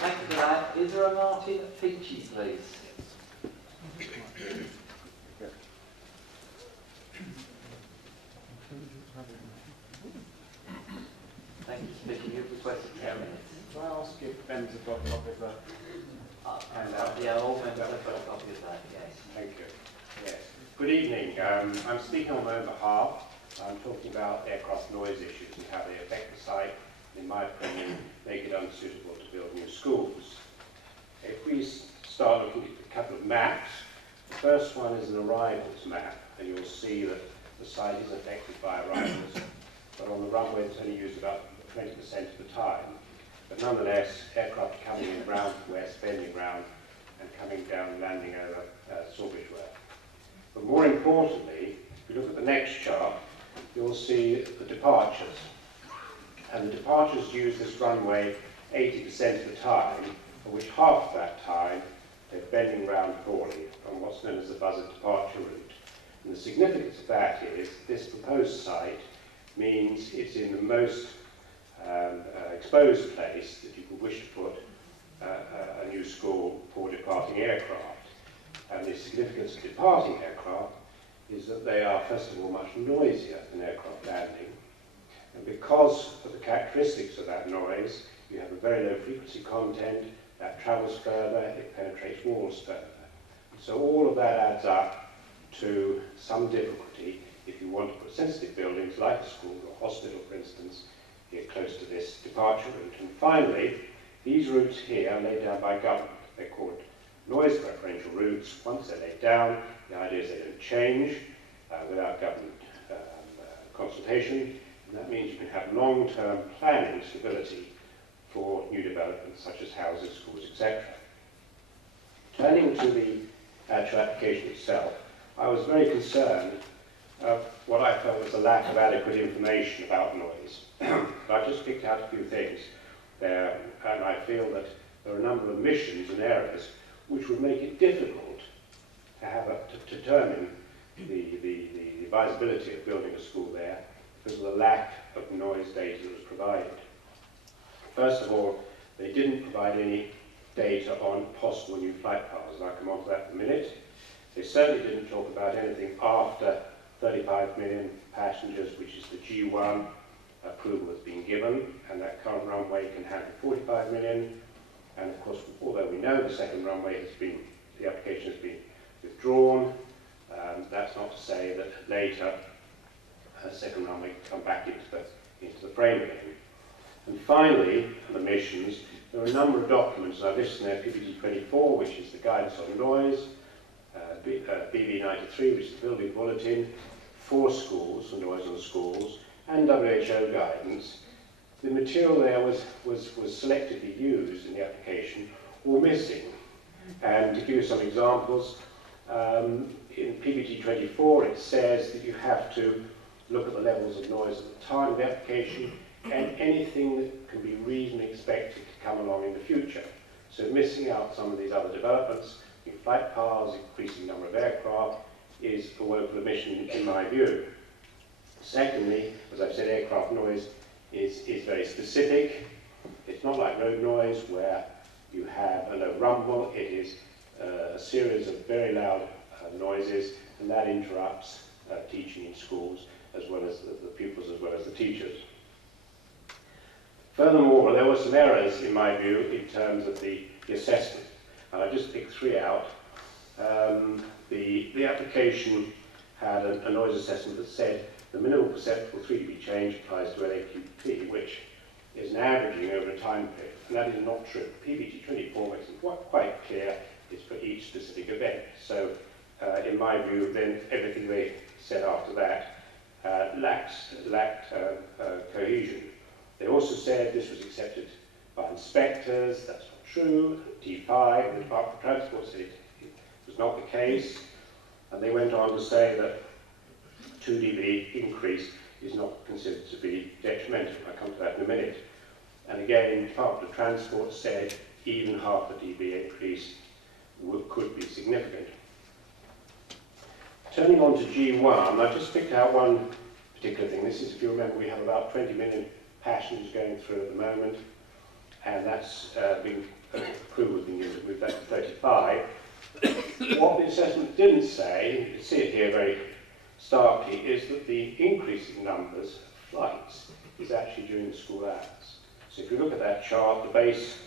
Thank you for that. Is there a Martin Peachy, please? Thank you, Speaker. You've requested 10 minutes. Can I ask if members have got a copy of that? Yeah, all members have got a copy of that, yes. Thank you. Yes. Good evening. I'm speaking on my own behalf. I'm talking about aircraft noise issues and how they affect the site, in my opinion, make it unsuitable to build new schools. If we start looking at a couple of maps, the first one is an arrivals map, and you'll see that the site is affected by arrivals, but on the runway it's only used about 20% of the time. But nonetheless, aircraft are coming in round from west, bending round, and coming down, landing over Stortford. But more importantly, if you look at the next chart, you'll see the departures. And the departures use this runway 80% of the time, for which half of that time they're bending round poorly on what's known as the buzzard departure route. And the significance of that is this proposed site means it's in the most exposed place that you could wish to put a new school for departing aircraft. And the significance of departing aircraft is that they are, first of all, much noisier than aircraft landing. And because of the characteristics of that noise, you have a very low frequency content that travels further, it penetrates walls further. So all of that adds up to some difficulty if you want to put sensitive buildings like a school or hospital, for instance, here close to this departure route. And finally, these routes here are laid down by government. They're called noise preferential routes. Once they're laid down, the idea is they don't change without government consultation. And that means you can have long-term planning stability for new developments such as houses, schools, etc. Turning to the actual application itself, I was very concerned of what I felt was a lack of adequate information about noise. I've just picked out a few things there, and I feel that there are a number of omissions and errors which would make it difficult to determine the advisability of building a school there because of the lack of noise data that was provided. First of all, they didn't provide any data on possible new flight paths, and I'll come on to that in a minute. They certainly didn't talk about anything after 35 million passengers, which is the G1 approval that's been given, and that current runway can handle 45 million. And of course, although we know the second runway the application has been withdrawn, that's not to say that later a second runway can come back into the frame again. And finally, on emissions, there are a number of documents, and I've listed there pt6.mpg, which is the guidance on noise, BB93, which is the building bulletin, for schools, for noise on schools, and WHO guidance. The material there was selectively used in the application or missing. And to give you some examples, in pt6.mpg it says that you have to look at the levels of noise at the time of the application and anything that can be reasonably expected to come along in the future. So missing out some of these other developments, new flight paths, increasing number of aircraft, is a woeful omission in my view. Secondly, as I've said, aircraft noise is very specific. It's not like road noise where you have a low rumble. It is a series of very loud noises, and that interrupts teaching in schools as well as the pupils as well as the teachers. Furthermore, there were some errors in my view in terms of the assessment, and I just picked three out. The application had a noise assessment that said the minimal perceptible 3 dB change applies to LAQP, which is an averaging over a time period, and that is not true. pt6.mpg makes it quite clear it's for each specific event. So, in my view, then everything they said after that lacked cohesion. They also said this was accepted by inspectors. That's not true. T5, the Department of Transport, said it was not the case, and they went on to say that 2 dB increase is not considered to be detrimental. I'll come to that in a minute. And again, the Department of Transport said even half a dB increase could be significant. Turning on to G1, I've just picked out one particular thing. This is, if you remember, we have about 20 million passengers going through at the moment. and that's been approval has been given to move that to 35. What the assessment didn't say, you can see it here very starkly, is that the increase in numbers of flights is actually during the school hours. So if you look at that chart, the base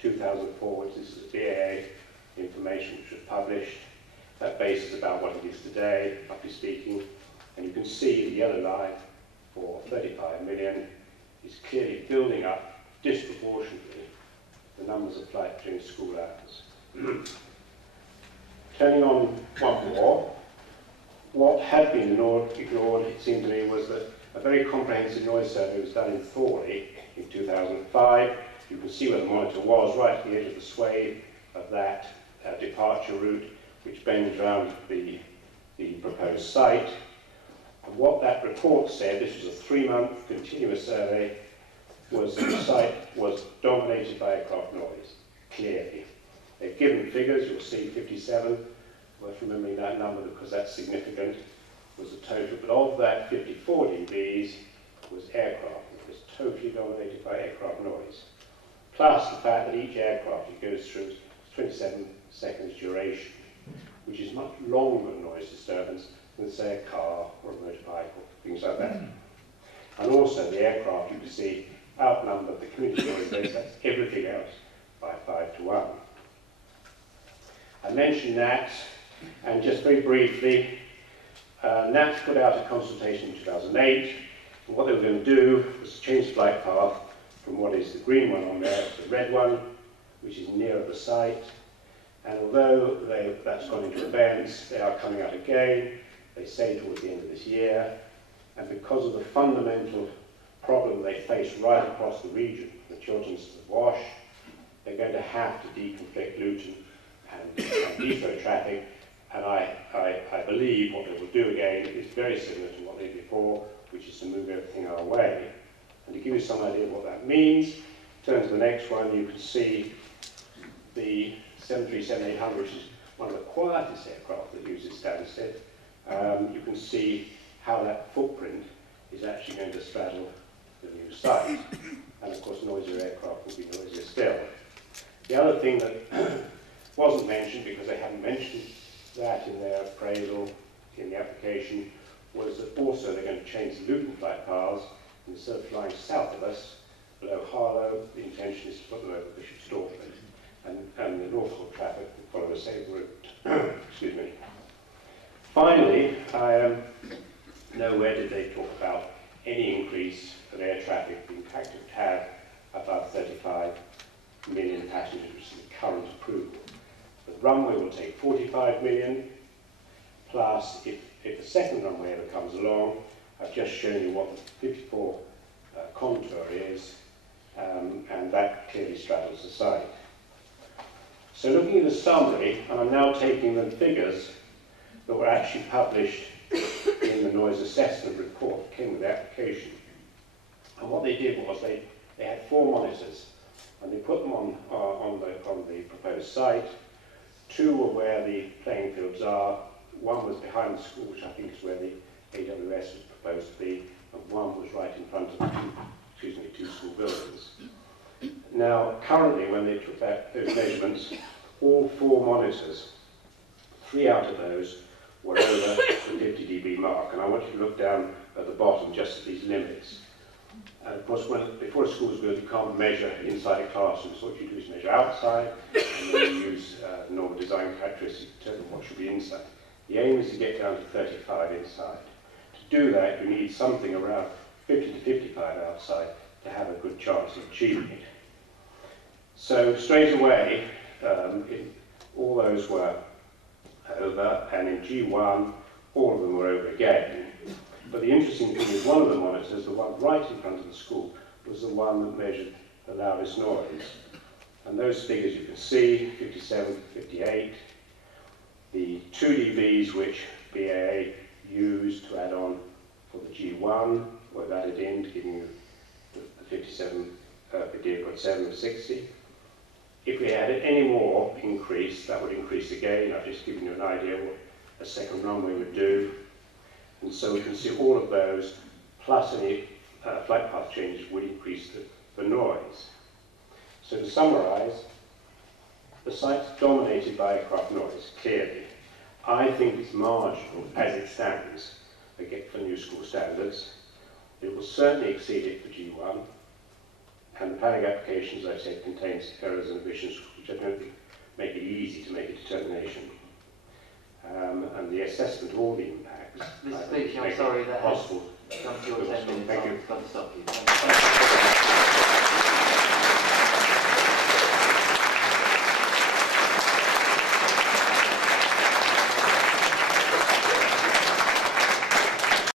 2004, which is the BAA information which was published, that base is about what it is today, roughly speaking, and you can see the yellow line for 35 million is clearly building up disproportionately the numbers of flights during school hours. Turning on one more, what had been ignored, it seemed to me, was that a very comprehensive noise survey was done in Thorley in 2005. You can see where the monitor was, right at the edge of the swathe of that departure route, which bends around the proposed site. And what that report said, this was a 3-month continuous survey, was that the site was dominated by aircraft noise, clearly. They've given figures, you'll see 57, worth remembering that number because that's significant, was the total. But of that, 54 dBs was aircraft. It was totally dominated by aircraft noise. Plus the fact that each aircraft it goes through is 27 seconds duration, which is much longer noise disturbance than, say, a car or a motorbike or things like that. And also the aircraft, you can see, outnumbered the community noise base, that's everything else, by 5 to 1. I mentioned NATS, and just very briefly, NATS put out a consultation in 2008, and what they were going to do was to change the flight path from what is the green one on there to the red one, which is nearer the site. And although that's gone into abeyance, they are coming out again, they say towards the end of this year, and because of the fundamental problem they face right across the region, the Chilterns to the Wash, they're going to have to deconflict Luton and Heathrow traffic, and I believe what they will do again is very similar to what they did before, which is to move everything our way. And to give you some idea of what that means, turn to the next one, you can see the 737-800, which is one of the quietest aircraft that uses Stansted. You can see how that footprint is actually going to straddle the new site. And of course, noisier aircraft will be noisier still. The other thing that wasn't mentioned, because they hadn't mentioned that in their appraisal, in the application, was that also they're going to change the Luton flight paths. Instead of flying south of us, below Harlow, the intention is to put them over Bishop Stortford, and the Norfolk traffic will follow the same route. Excuse me. Finally, nowhere did they talk about any increase of air traffic, the impact it would have above 35 million passengers, which is the current approval. The runway will take 45 million, plus if the second runway ever comes along, I've just shown you what the 54 contour is, and that clearly straddles the site. So looking at the summary, and I'm now taking the figures that were actually published in the noise assessment report that came with the application. And what they did was they had 4 monitors, and they put them on the proposed site. 2 were where the playing fields are. 1 was behind the school, which I think is where the AWS was proposed to be, and 1 was right in front of the 2 school buildings. Now, currently, when they took those measurements, all 4 monitors, 3 out of those were over the 50 dB mark. And I want you to look down at the bottom, just at these limits. And of course, before a school is built, you can't measure inside a classroom. So what you do is measure outside, and then you use normal design characteristics to determine what should be inside. The aim is to get down to 35 inside. To do that, you need something around 50 to 55 outside to have a good chance of achieving it. So straight away, all those were over, and in G1, all of them were over again. But the interesting thing is one of the monitors, the one right in front of the school, was the one that measured the loudest noise. And those figures you can see, 57, 58. The 2 dBs which BAA used to add on for the G1 were added in, giving you the 57, 58.7 and 60. If we added any more increase, that would increase again. I've just given you an idea what a second runway would do. And so we can see all of those, plus any flight path changes, would increase the noise. So to summarise, the site's dominated by aircraft noise, clearly. I think it's marginal as it stands for new school standards. It will certainly exceed it for G1. And the planning application, as I said, contains errors and omissions which I don't think make it easy to make a determination. And the assessment of all the impacts. Mr. Speaker, I'm sorry that has possible. come to your 10 minutes. Thank you. I've got to stop you. Thank you.